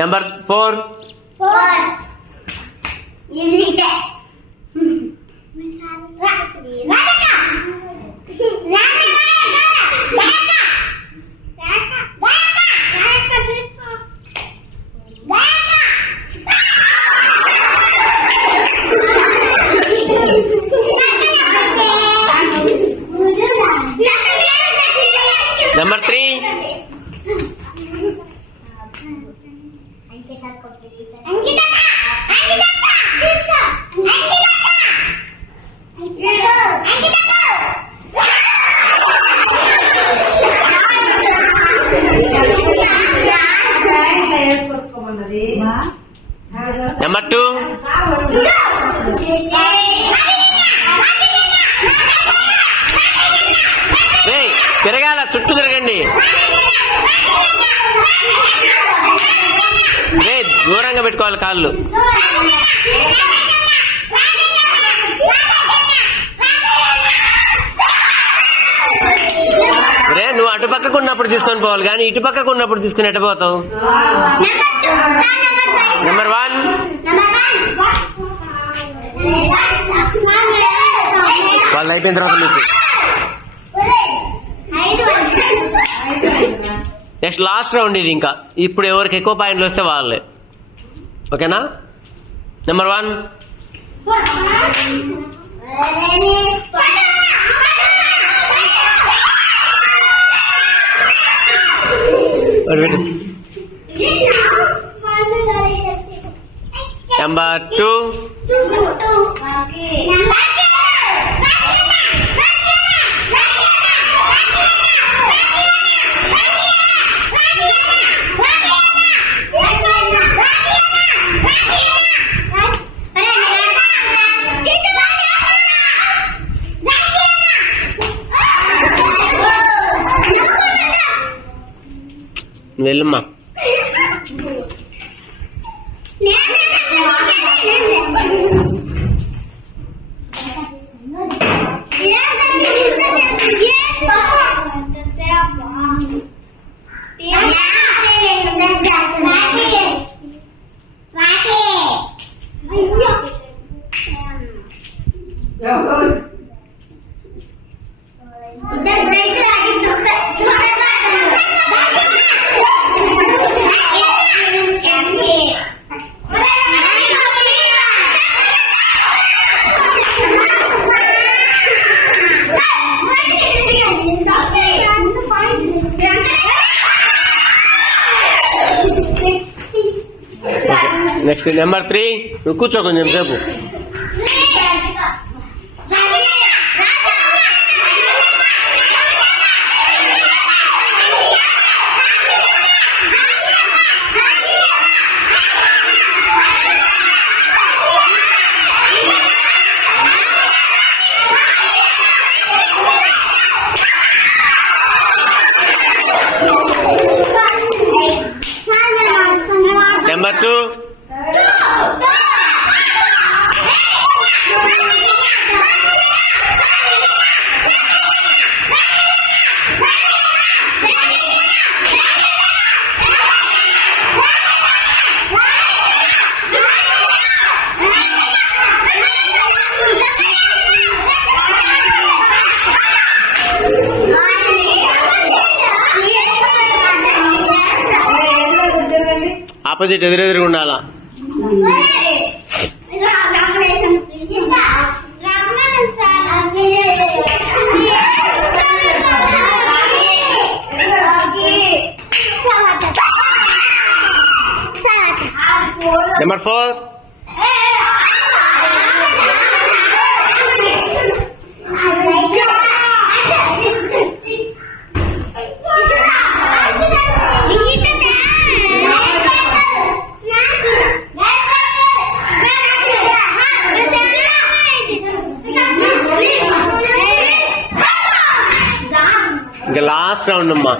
Number 4. Number 3. Number 2. తిరగాల, చుట్టూ తిరగండి. దూరంగా పెట్టుకోవాలి కాళ్ళు. రే నువ్వు అటు పక్కకు ఉన్నప్పుడు తీసుకొని పోవాలి, కానీ ఇటు పక్కకు ఉన్నప్పుడు తీసుకుని ఎట్ట పోతావు? నెంబర్ 1. వాళ్ళు అయిపోయిన తర్వాత మీకు నెక్స్ట్ లాస్ట్ రౌండ్ ఇది. ఇంకా ఇప్పుడు ఎవరికి ఎక్కువ పాయింట్లు వస్తే వాళ్ళే. ఓకేనా? నెంబర్ 1. నెంబర్ 2. వెళ్ళమ్మా. Next number 3. నువ్వు కూర్చో కొంచెం సేపు. నెంబర్ 2. ఆపోజిట్ ఎదురెదురుగా ఉండాలా. నెంబర్ 4. ఇంకా లాస్ట్ రౌండ్ అమ్మా.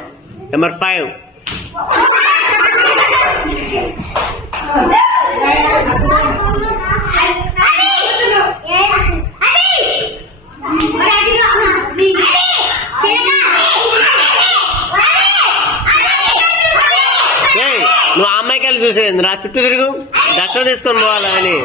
నెంబర్ 5. నువ్వు ఆ అమ్మాయికి చూసేది రా, చుట్టూ తిరుగు, దర్శనం తీసుకొని పోవాలా అని.